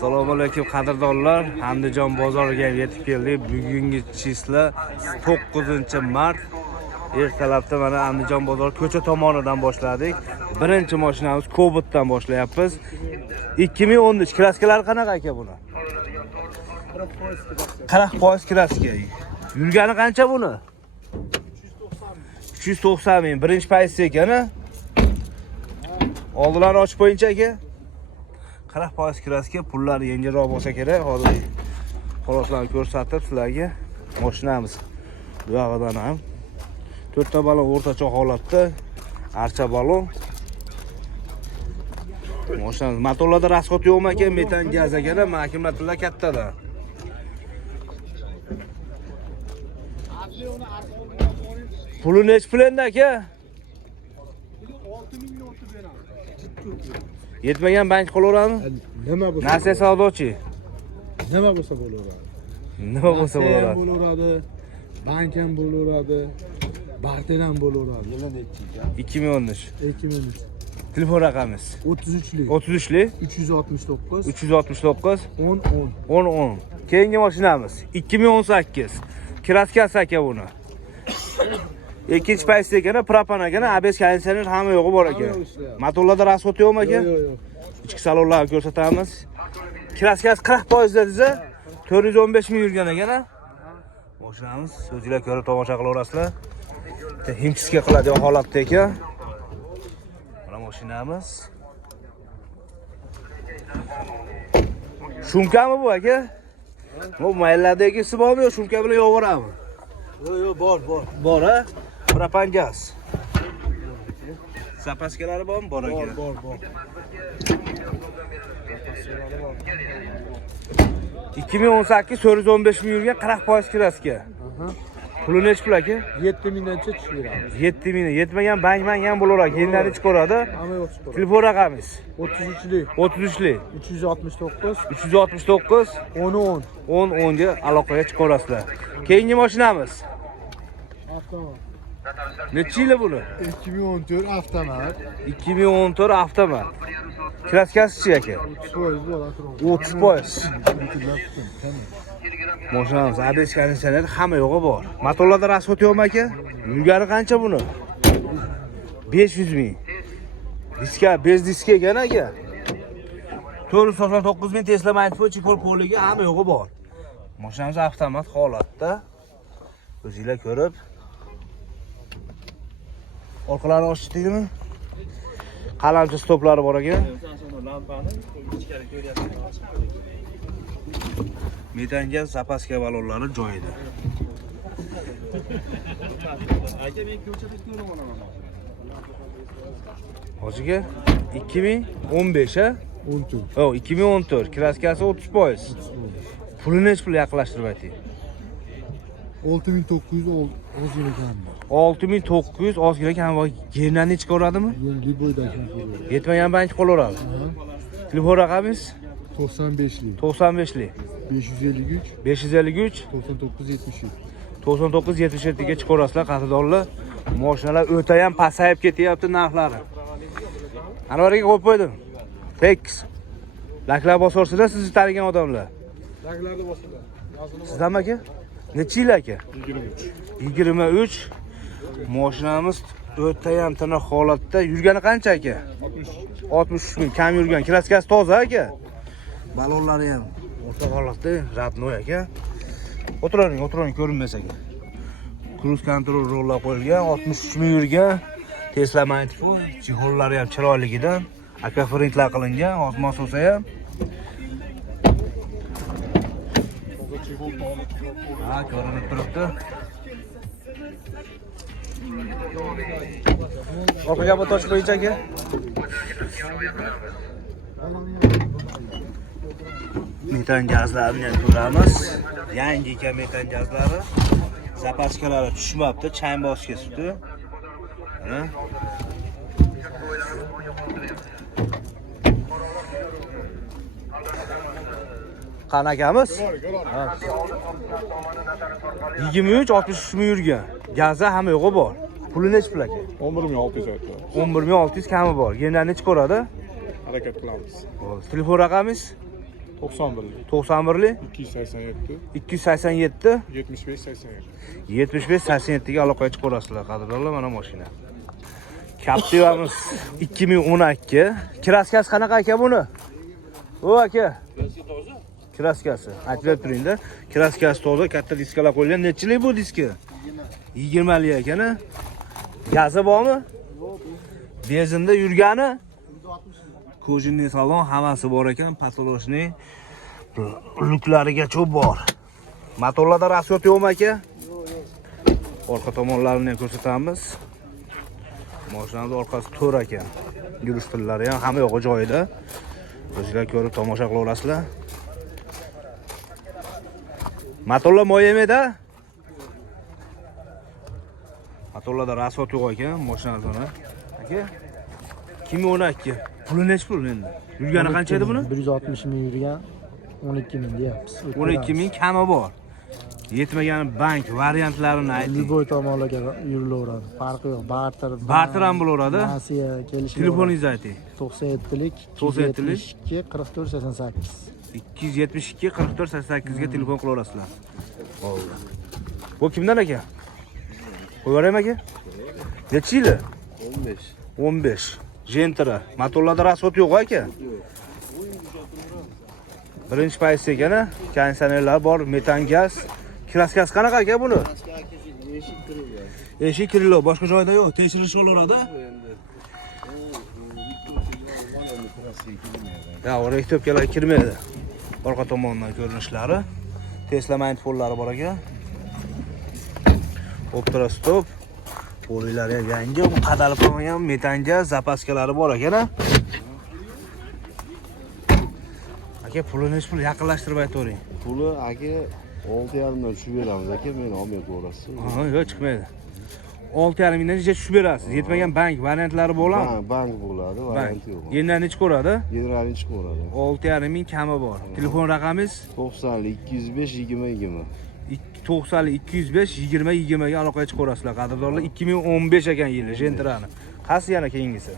Assalomu alaykum qadrdonlar. Andijon bozoriga yetib keldik. Bugungi chisla 9-mart. Ertalabda mana Andijon bozori ko'cha tomonidan boshladik. Birinchi mashinamiz Cobotdan boshlayapmiz. 2013 kraskalari qanaqa aka buni? 40% kraska. Yurgani qancha buni? 390 ming. Birinchi paysi ekan-a? Oldilarni ochib qo'yinchi aka. 40% kraska, pullari yengilroq bo'lsa kerak. Hozir xoloslarni ko'rsatib sizlarga mashinamiz. Bu yoqdan ham 4 ta balon o'rtacha holatda, archa balon. Mashinamiz motorlarda rasxot yo'qmi ekan, metan gaz ekan, makimatlar kattada. Puli nech pulenda aka? 6 mingni o'tib beramiz. Yetmagan bank qolaveradimi? Nima bo'lsa? Nasiya savdochi. Nima bo'lsa bo'laveradi. Nima bo'lsa bo'laveradi. Bo'laveradi. Bank ham bo'laveradi. Barter ham bo'laveradi. 2013. 2013. Telefon raqamingiz 33lik 33lik 369 369 10 10 10. Keyingi mashinamiz 2018. Kraskasi aka buni. Ikkinchi paysi ekan, propan ekan, ABS konditsioner hamma yo'g'i bor ekan. Motorlarda rasxot yo'qmi aka? Yo'q. Ichki salonlarni ko'rsatamiz. Kraskasi 40% dedingiz, 415 ming yurgan ekan. Mashinamiz o'zingizlar ko'rib tomosha qilaverasizlar. Bitta himchiska qiladigan holatda ekan. Mana mashinamiz. Shumkami bu aka? Bu mayillardagisi bormi yo shumka bilan yo'g'irami? Yo'q, bor. Bor a? Propan gaz. Zapaskalari bormi? Bor ekan. Bor. 2018 415 ming yurgan 40% kraska. Puli nech pul aka? 7 mingdancha tushib beramiz. 7 ming. Yetmagan bank ham bo'laveradi. Keyinlari chiqaradi. Hamma yo'q chiqadi. Telefon raqamingiz 33lik 33lik 369 369 10 10 ga aloqaga chiqarasizlar. Keyingi mashinamiz avtomat. necha yil buni? 2014 avtomat. 2014 avtomat. Kraskasi-chi aka? 30% bo'ladi. 30%. Mashinamiz ABS konditsioner hamma yo'g'i bor. Motorlarda rasxot yo'qmi aka? Yurgani qancha buni? 500 ming. Diska, bez diska ekan aka. 499 ming Tesla Magnifico chipol poligi hamma yo'g'i bor. Mashinamiz avtomat holatda. O'zingizlar ko'rib. Orqalarini ochdingmi? Qalamchi stoplari bor ekan. Metan gaz zapaska balonlari joyida. Aka men ko'chada ko'raman. Hojiga 2015 a? 14. O, 2014. Kraskasi 30%. Puli nech pul yaqinlashtirib ayting. 6900 ozgina kam. 6900 ozgina kam bor. Genlarni chiqaradimi? Liboydagi. Yetmagan bank qolaveradi. Telefon raqamingiz 95lik 95lik 553 553 9977. 9977 ga chiqarasizlar qadrdonlar. Mashinalar o'ta ham pasayib ketyapti narxlari. Anvar aka qo'yib qo'ydim. Tekis. Laklar bosarsizlar sizni tanigan odamlar. Laklarni bosinglar. Sizdan aka? Necha yil aka? 23. Mashinamiz o'ta ham tiniq holatda. Yurgani qancha aka? 63 ming. Kam yurgan. Kraskasi toza aka. Balonlari ham o'rta holatda, radnoy aka. O'tiring, ko'rinmas aka. Cruise control rollar qo'yilgan, 63 ming yurgan. Tesla Magnifico, chihollari ham chiroyligidan, aka frentlar qilingan, ozmos bo'lsa ham. Ha, ko'rinib turibdi. Orqaga botosh bo'yicha aka. Metan gazlarini ham ko'ramiz. Yangi ekan metan gazlari. Zapaskalari tushmabdi, chang bosga suti. Mana. Qanaqamiz? 23-63 ming yurgan. Gazi hamma yo'g'i bor. Puli nech pul aka? 11600 aytdi. 11600 kami bor. Genlarni chiqaradi. Harakat qilamiz. Telefon raqamingiz 91'lik. 91'lik 287 287 75 87. 75 87 ga aloqaga chiqib ko'rasizlar qadrdonlar, mana mashina. Captiva'miz 2012. Kraskasi qanaqa aka buni? O aka. Kraskasi. Aytib turing-da. Kraskasi toza, katta diskalar qo'yilgan. Nechilik bu diski? 20lik ekan-a. Gazi bormi? Bezinda yurgani? Kojinli salon hammasi bor ekan, patoloshni luklarigacha bor. Motorlarda rasxod yo'qmi aka? Orqa tomonlarini ko'rsatamiz. Mashinamiz orqasi to'r ekan. Yurish tillari ham hamma yo'q joyida. O'zingizlar ko'rib tomosha qila olasizlar. Motorlar moyameda? Motorlarda rasxod yo'q ekan, mashinamizni. Aka 2012. Puli nech pul endi? Yurgani qancha edi buni? 160 ming yurgan, 12 ming deyapmiz. 12 ming kami bor. Yetmagan bank variantlarini ayting. Liboy tomonlarga yurilaveradi. Farqi yo'q. Barter ham bo'laveradi. Nasiya kelishi. Telefoningizni ayting. 97lik 97lik 272 44 88. 272 44 88 ga telefon qila olasizlar. Bo'ldi. Bu kimdan aka? Qo'yveraymi aka? Necha yili? 15. 15. Gentra. Motorlarda rasxod yo'q aka. Birinchi paysi ekan-a, konditsionerlar bor, metan gaz. Kraskasi qanaqa aka buni? Eshik kirilgan, boshqa joyda yo'q, tekshirish bo'laveradi. Ya, o'rnak to'pkalar kirmaydi. Orqa tomondan ko'rinishlari. Tesla magnitofonlari bor ekan. Optra stop. Polilari ham yangi, qadalib qolgan metan gaz zapaskalari bor ekan-a. Aka, puli nech pul yaqinlashtirib aytavering. Puli aka 6,5 dan tushib beramiz aka, men olmay ko'rasiz. Ha, yo'q, chiqmaydi. 6,5 mingdan necha tushib berasiz? Yetmagan bank variantlari bo'ladimi? Bank bo'ladi, variant yo'q. Yendan necha ko'radi? Generalni chiqib ko'radi. 6,5 ming kami bor. Telefon raqamingiz 90 205 20 20. 90 205 20 20 ga aloqaga chiqib ko'rasizlar. Qadrdonlar 2015 ekan yili Gentra'ni. Qaysi yana keyingisi?